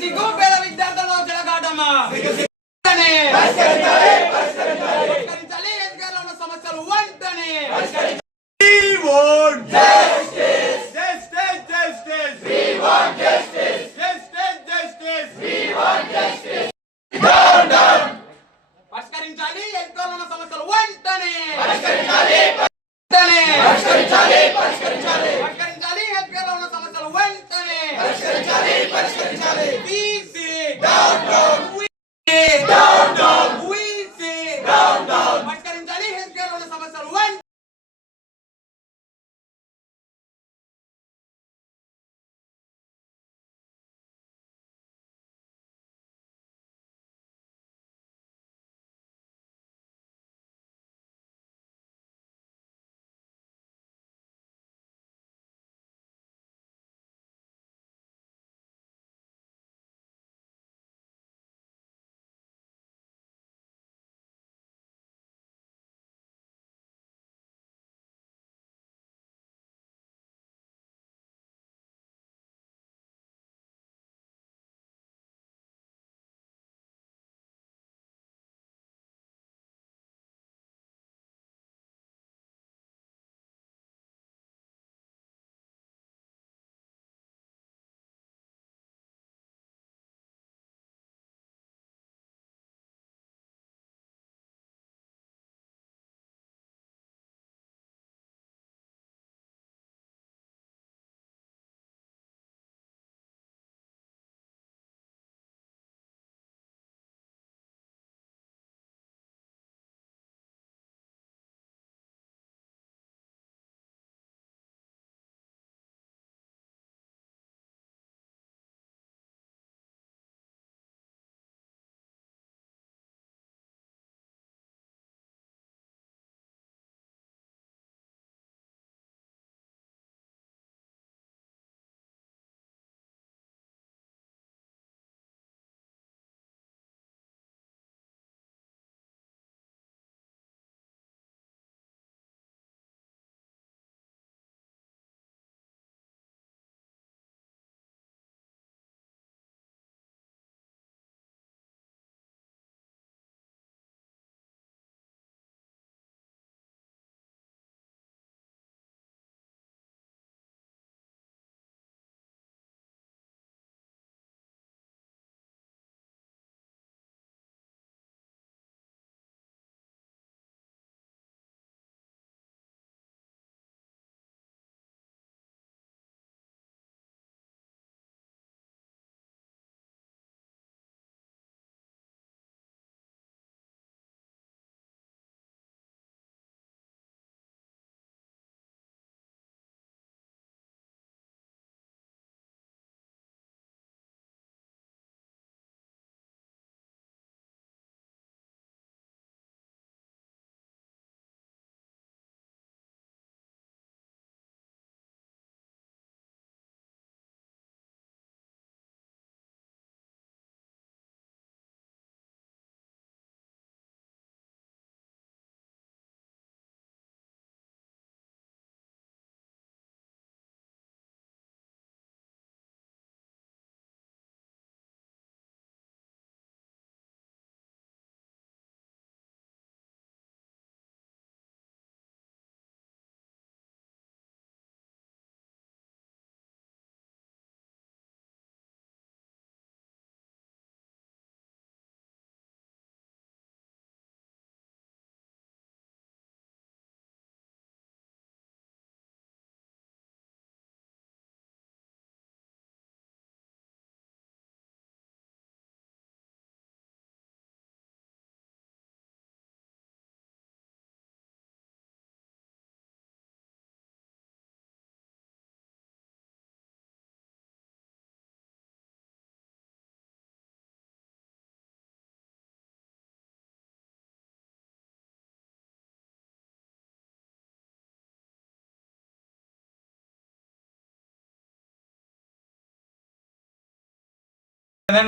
సిగ్గు పేద విద్యార్థులపై చెలగాటమ్మా వెంటనే. పరిష్కరించాలి ఎన్నికల్లో ఉన్న సమస్యలు వెంటనే. పరిష్కరించాలి. ఎన్నికల్లో ఉన్న సమస్యలు వెంటనే. పరిష్కరించాలి. పరిష్కరించాలి పరిష్కరించాలి. పరిష్కరించాలి. ఎన్నికల్లో ఉన్న సమస్యలు వెంటనే. పరిష్కరించాలి పరిష్కరించాలి.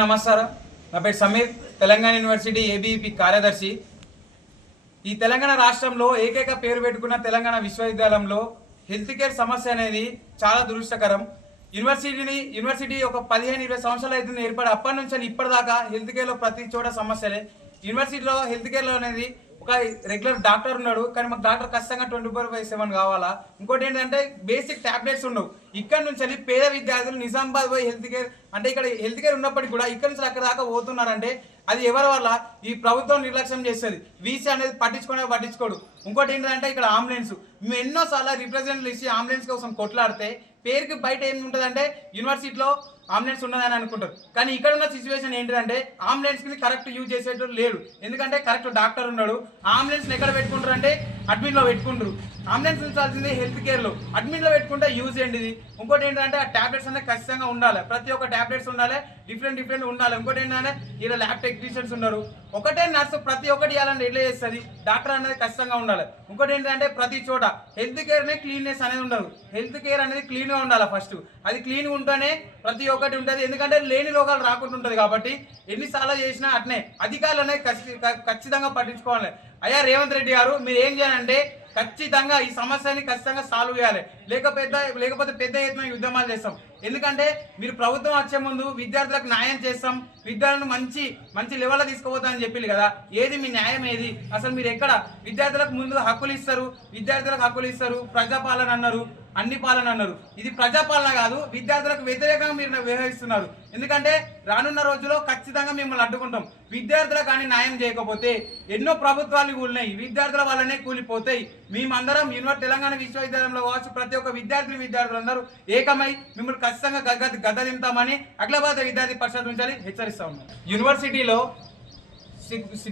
నమస్కారం. నా పేరు సమీర్ తెలంగాణ యూనివర్సిటీ ఏబీపీ కార్యదర్శి. ఈ తెలంగాణ రాష్ట్రంలో ఏకైక పేరు పెట్టుకున్న తెలంగాణ విశ్వవిద్యాలయంలో హెల్త్ కేర్ సమస్య అనేది చాలా దురదృష్టకరం. యూనివర్సిటీని యూనివర్సిటీ ఒక పదిహేను ఇరవై సంవత్సరాలు అయితే ఏర్పడి అప్పటి నుంచి ఇప్పటిదాకా హెల్త్ కేర్లో ప్రతి చోట సమస్యలే. యూనివర్సిటీలో హెల్త్ కేర్లో అనేది ఒక రెగ్యులర్ డాక్టర్ ఉన్నాడు కానీ మాకు డాక్టర్ ఖచ్చితంగా ట్వంటీ ఫోర్ బై సెవెన్ కావాలా? ఇంకోటి ఏంటంటే బేసిక్ టాబ్లెట్స్ ఉండవు. ఇక్కడ నుంచి వెళ్ళి పేద విద్యార్థులు నిజామాబాద్ పోయి హెల్త్ కేర్ అంటే ఇక్కడ హెల్త్ కేర్ ఉన్నప్పటికీ కూడా ఇక్కడ నుంచి అక్కడ దాకా పోతున్నారంటే అది ఎవరి వల్ల? ఈ ప్రభుత్వం నిర్లక్ష్యం చేస్తుంది. వీసీ అనేది పట్టించుకునే పట్టించుకోడు. ఇంకోటి ఏంటంటే ఇక్కడ అంబులెన్స్ మేము ఎన్నో సార్లు రిప్రజెంట్లు ఇచ్చి అంబులెన్స్ కోసం కొట్లాడితే పేరుకి బయట ఏమి ఉంటుందంటే యూనివర్సిటీలో అంబులెన్స్ ఉన్నదని అనుకుంటారు. కానీ ఇక్కడ ఉన్న సిచ్యువేషన్ ఏంటిదంటే అంబులెన్స్ని కరెక్ట్ యూజ్ చేసేటోడు లేడు. ఎందుకంటే కరెక్ట్ డాక్టర్ ఉన్నాడు. అంబులెన్స్ ఎక్కడ పెట్టుకుంటారు అంటే అడ్మిట్లో పెట్టుకుంటారు. Ambulance ఉంచాల్సింది health కేర్లో. అడ్మిట్లో పెట్టుకుంటే యూజ్ ఏంటిది? ఇంకోటి ఏంటంటే ఆ టాబ్లెట్స్ అనేది ఖచ్చితంగా ఉండాలి. ప్రతి ఒక్క టాబ్లెట్స్ ఉండాలి. డిఫరెంట్ డిఫరెంట్ ఉండాలి. ఇంకోటి ఏంటంటే ఇలా ల్యాబ్ టెక్నీషియన్స్ ఉన్నారు. ఒకటే నర్సు ప్రతి ఒక్కటి ఇవ్వాలని ఎట్లా చేస్తుంది? డాక్టర్ అనేది ఖచ్చితంగా ఉండాలి. ఇంకోటి ఏంటంటే ప్రతి చోట హెల్త్ కేర్నే క్లీన్నెస్ అనేది ఉండదు. హెల్త్ కేర్ అనేది క్లీన్గా ఉండాలి ఫస్ట్ అది క్లీన్గా ఉంటేనే ప్రతి ఒక్కటి ఉంటుంది. ఎందుకంటే లేని రోగాలు రాకుండా ఉంటుంది కాబట్టి ఎన్నిసార్లు చేసినా అట్నే అధికారులు అనేది ఖచ్చితంగా పట్టించుకోవాలి. అయ్యా రేవంత్ రెడ్డి గారు మీరు ఏం చేయాలంటే ఖచ్చితంగా ఈ సమస్యని ఖచ్చితంగా సాల్వ్ చేయాలి. లేక పెద్ద లేకపోతే పెద్ద ఎత్తున యుద్ధమాలు చేస్తాం. ఎందుకంటే మీరు ప్రభుత్వం వచ్చే ముందు విద్యార్థులకు న్యాయం చేస్తాం విద్యార్థులను మంచి మంచి లెవెల్లో తీసుకుపోతామని చెప్పింది కదా. ఏది మీ న్యాయం ఏది? అసలు మీరు ఎక్కడ? విద్యార్థులకు ముందు హక్కులు ఇస్తారు విద్యార్థులకు హక్కులు ఇస్తారు ప్రజాపాలన అన్నారు. అన్ని పాలన అన్నారు. ఇది ప్రజాపాలన కాదు విద్యార్థులకు వ్యతిరేకంగా మీరు వ్యవహరిస్తున్నారు. ఎందుకంటే రానున్న రోజుల్లో ఖచ్చితంగా మిమ్మల్ని అడ్డుకుంటాం. విద్యార్థులకు కానీ న్యాయం చేయకపోతే ఎన్నో ప్రభుత్వాలు కూలినాయి. విద్యార్థుల వల్లనే కూలిపోతాయి. మేమందరం యూనివర్ తెలంగాణ విశ్వవిద్యాలయంలో కావచ్చు ప్రతి ఒక్క విద్యార్థులు విద్యార్థులందరూ ఏకమై మిమ్మల్ని ఖచ్చితంగా గద్ద గద్ద దింపుతామని అఖిలభారత విద్యార్థి పరిషత్ నుంచి హెచ్చరిస్తా ఉన్నాం. యూనివర్సిటీలో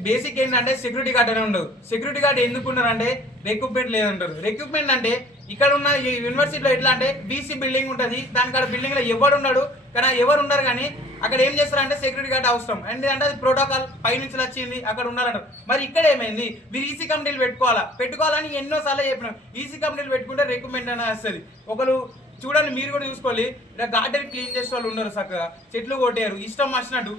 బేసిక్ ఏంటంటే సెక్యూరిటీ గార్డ్ అని ఉండదు. సెక్యూరిటీ గార్డ్ ఎందుకు ఉన్నారంటే రిక్రూట్మెంట్ లేదంటారు. రిక్రూట్మెంట్ అంటే ఇక్కడ ఉన్న ఈ యూనివర్సిటీలో ఎట్లా అంటే బీసీ బిల్డింగ్ ఉంటుంది. దాని కాడ బిల్డింగ్లో ఎవడు ఉన్నాడు? కానీ ఎవరు ఉండరు కానీ అక్కడ ఏం చేస్తారంటే సెక్యూరిటీ గార్డ్ అవసరం. ఎందుకంటే అది ప్రోటోకాల్ పైనుంచి వచ్చింది అక్కడ ఉన్నారంట మరి ఇక్కడ ఏమైంది? మీరు ఈసీ కంపెనీలు పెట్టుకోవాలా? పెట్టుకోవాలని ఎన్నో సార్లు చెప్పినాం ఈసీ కంపెనీలు పెట్టుకుంటే రికమెండ్ అని వస్తుంది. ఒకరు చూడండి మీరు కూడా చూసుకోవాలి. ఇక్కడ గార్డెన్ క్లీన్ చేసే వాళ్ళు ఉన్నారు చక్కగా చెట్లు కొట్టారు ఇష్టం వచ్చినట్టు.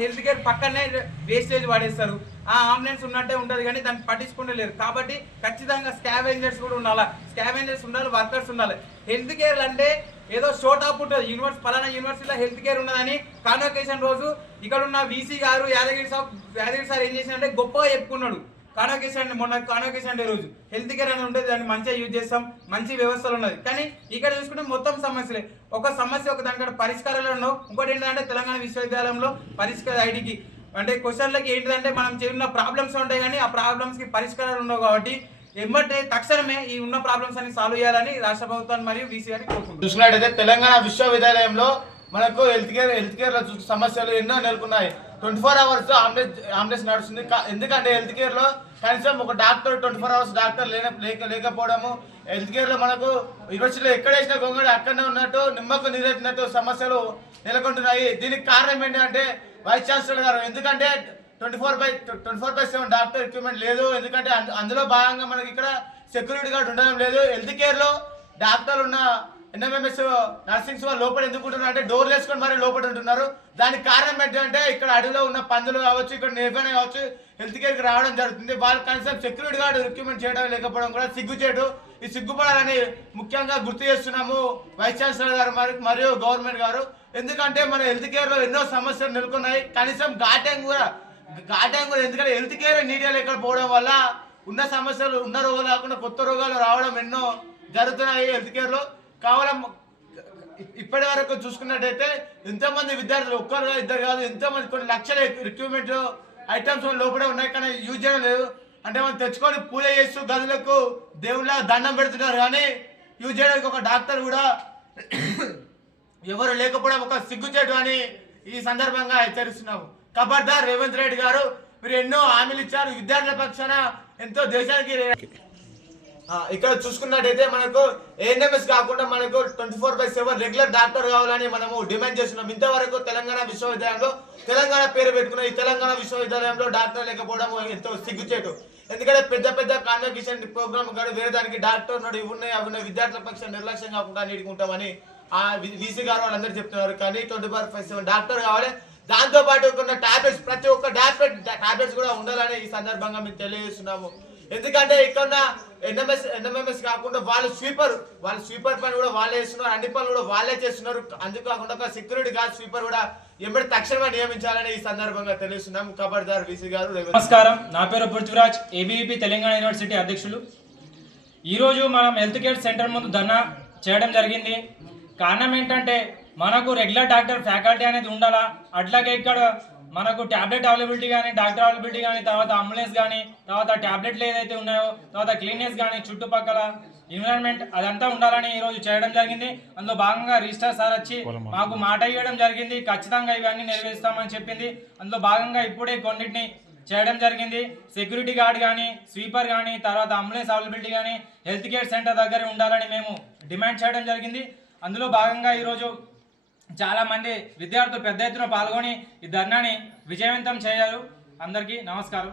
హెల్త్ కేర్ పక్కనే వేస్టేజ్ పడేస్తారు ఆ అంబులెన్స్ ఉన్నట్టే ఉంటుంది కానీ దాన్ని పట్టించుకుంటలేరు. కాబట్టి ఖచ్చితంగా స్కావెంజర్స్ కూడా ఉండాలి? స్కావెంజర్స్ ఉండాలి వర్కర్స్ ఉండాలి. హెల్త్ కేర్ అంటే ఏదో షోట్ ఆప్ ఉంటుంది. యూనివర్సిటీ పలానా యూనివర్సిటీలో హెల్త్ కేర్ ఉన్నదని కాన్వకేషన్ రోజు ఇక్కడ ఉన్న వీసీ గారు యాదగిరి సార్ యాదగిరి సార్ ఏం చేసినంటే గొప్పగా చెప్పుకున్నాడు. కాన్వకేషన్ మొన్న కాన్వకేషన్ డే రోజు హెల్త్ కేర్ అని ఉంటుంది దాన్ని మంచిగా యూజ్ చేస్తాం మంచి వ్యవస్థలు ఉన్నది. కానీ ఇక్కడ చూసుకుంటే మొత్తం సమస్యలే. ఒక సమస్య ఒక దానికంటే పరిష్కారాలు ఉండవు ఇంకోటి ఏంటంటే తెలంగాణ విశ్వవిద్యాలయంలో పరిష్కార ఐడికి. అంటే క్వశ్చన్లకి ఏంటంటే మనం చేసిన ప్రాబ్లమ్స్ ఉంటాయి కానీ ఆ ప్రాబ్లమ్స్కి పరిష్కారాలు ఉండవు కాబట్టి ఎమ్మటే తక్షణమే ఈ ఉన్న ప్రాబ్లమ్స్ అన్ని సాల్వ్ చేయాలని రాష్ట్ర ప్రభుత్వాన్ని మరియు వీసీ గారిని చూసినట్టయితే తెలంగాణ విశ్వవిద్యాలయంలో మనకు హెల్త్ కేర్ హెల్త్ కేర్ సమస్యలు ఎన్నో నెలకొన్నాయి. Twenty four hours ambulance ambulance నడుస్తుంది. ఎందుకంటే హెల్త్ కేర్లో కనీసం ఒక doctor twenty four hours doctor లేక లేకపోవడము. హెల్త్ కేర్లో మనకు యూనివర్సిటీలో ఎక్కడ వేసిన గొంగడి అక్కడనే ఉన్నట్టు నిమ్మకు నీరెత్తినట్టు సమస్యలు నెలకొంటున్నాయి. దీనికి కారణం ఏంటంటే వైస్ ఛాన్సలర్ గారు. ఎందుకంటే twenty four by twenty four by seven doctor equipment లేదు. ఎందుకంటే అందులో భాగంగా మనకి ఇక్కడ సెక్యూరిటీ గార్డ్ ఉండడం లేదు. హెల్త్ కేర్లో డాక్టర్ ఉన్న ఎన్ఎంఎంఎస్ నర్సింగ్స్ వాళ్ళు లోపల ఎందుకు ఉంటున్నారు? అంటే డోర్లు వేసుకొని మరి లోపల ఉంటున్నారు. దానికి కారణం ఏంటంటే ఇక్కడ అడవిలో ఉన్న పందులు కావచ్చు ఇక్కడ నిర్వహణ కావచ్చు హెల్త్ కేర్కి రావడం జరుగుతుంది. వాళ్ళు కనీసం సెక్యూరిటీ గార్డ్ రిక్రూట్మెంట్ చేయడం లేకపోవడం కూడా సిగ్గుచేటు. ఈ సిగ్గుపడాలని ముఖ్యంగా గుర్తు చేస్తున్నాము వైస్ ఛాన్సలర్ గారు మరి మరియు గవర్నమెంట్ గారు. ఎందుకంటే మన హెల్త్ కేర్లో ఎన్నో సమస్యలు నెలకొన్నాయి. కనీసం ఘాటం కూడా ఘాటం కూడా ఎందుకంటే హెల్త్ కేర్ నీట్గా లేకపోవడం వల్ల ఉన్న సమస్యలు ఉన్న రోగాలు కాకుండా కొత్త రోగాలు రావడం ఎన్నో జరుగుతున్నాయి హెల్త్ కేర్లో కావాల ఇప్పటి వరకు చూసుకున్నట్టయితే ఎంతోమంది విద్యార్థులు ఒక్కరు ఇద్దరు కాదు ఎంతోమంది కొన్ని లక్షల రిక్రూట్మెంట్ ఐటమ్స్ లోపలే ఉన్నాయి కానీ యూజ్ చేయడం లేదు. అంటే మనం తెచ్చుకొని పూజ చేస్తూ గదులకు దేవుళ్ళ దండం పెడుతున్నారు కానీ యూజ్ చేయడానికి ఒక డాక్టర్ కూడా ఎవరు లేకపోవడం ఒక సిగ్గుచేటు అని ఈ సందర్భంగా హెచ్చరిస్తున్నాము. ఖబర్దార్ రేవంత్ రెడ్డి గారు మీరు ఎన్నో హామీలు ఇచ్చారు విద్యార్థుల పక్షాన ఎంతో దేశానికి ఇక్కడ చూసుకున్నట్టయితే మనకు ఏఎన్ఎంఎస్ కాకుండా మనకు twenty four by seven regular doctor కావాలని మనము డిమాండ్ చేస్తున్నాం. ఇంతవరకు తెలంగాణ విశ్వవిద్యాలయంలో తెలంగాణ పేరు పెట్టుకున్న ఈ తెలంగాణ విశ్వవిద్యాలయంలో డాక్టర్ లేకపోవడం ఎంతో సిగ్గుచేటు. ఎందుకంటే పెద్ద పెద్ద కాన్వకేషన్ ప్రోగ్రామ్ కానీ వేరే దానికి డాక్టర్ ఉన్నాడు ఇవి ఉన్నాయి అవి ఉన్నాయి. విద్యార్థుల పక్షం నిర్లక్ష్యం కాకుండా నీడుకుంటామని ఆ వీసీ గారు వాళ్ళందరూ చెప్తున్నారు. కానీ twenty four by seven doctor కావాలి. దాంతో పాటు కొన్ని టాబ్లెట్స్ ప్రతి ఒక్క టాబ్లెట్ టాబ్లెట్స్ కూడా ఉండాలని ఈ సందర్భంగా మేము తెలియజేస్తున్నాము. ఎందుకంటే ఇక్కడ ఎన్ఎంఎస్ ఎన్ఎంఎంఎస్ కాకుండా వాళ్ళు స్వీపర్ వాళ్ళు స్వీపర్ పని కూడా వాళ్ళే చేస్తున్నారు అన్ని పనులు కూడా వాళ్ళే చేస్తున్నారు. అందుకాకుండా ఒక సెక్యూరిటీ గార్డ్ స్వీపర్ కూడా ఎంబడి తక్షణమే నియమించాలని ఈ సందర్భంగా తెలుస్తున్నాం కబర్దార్ విసి గారు నమస్కారం. నా పేరు పృథ్వరాజ్ ఏబీవీపీ తెలంగాణ యూనివర్సిటీ అధ్యక్షులు. ఈరోజు మనం హెల్త్ కేర్ సెంటర్ ముందు ధర్నా చేయడం జరిగింది. కారణం ఏంటంటే మనకు రెగ్యులర్ డాక్టర్ ఫ్యాకల్టీ అనేది ఉండాలా? అట్లాగే ఇక్కడ మనకు ట్యాబ్లెట్ అవైలబిలిటీ కానీ డాక్టర్ అవైలబిలిటీ కానీ తర్వాత అంబులెన్స్ కానీ తర్వాత ట్యాబ్లెట్లు ఏదైతే ఉన్నాయో తర్వాత క్లీన్నెస్ కానీ చుట్టుపక్కల ఎన్విరాన్మెంట్ అదంతా ఉండాలని ఈ రోజు చేయడం జరిగింది. అందులో భాగంగా రిజిస్టర్ సార్ వచ్చి మాకు మాట ఇవ్వడం జరిగింది. ఖచ్చితంగా ఇవన్నీ నెరవేరుస్తామని చెప్పింది. అందులో భాగంగా ఇప్పుడే కొన్నిటిని చేయడం జరిగింది. సెక్యూరిటీ గార్డ్ కానీ స్వీపర్ కానీ తర్వాత అంబులెన్స్ అవైలబిలిటీ కానీ హెల్త్ కేర్ సెంటర్ దగ్గర ఉండాలని మేము డిమాండ్ చేయడం జరిగింది. అందులో భాగంగా ఈరోజు చాలా మంది విద్యార్థులు పెద్ద ఎత్తున పాల్గొని ఈ ధర్నాని విజయవంతం చేయాలి అందరికీ నమస్కారం.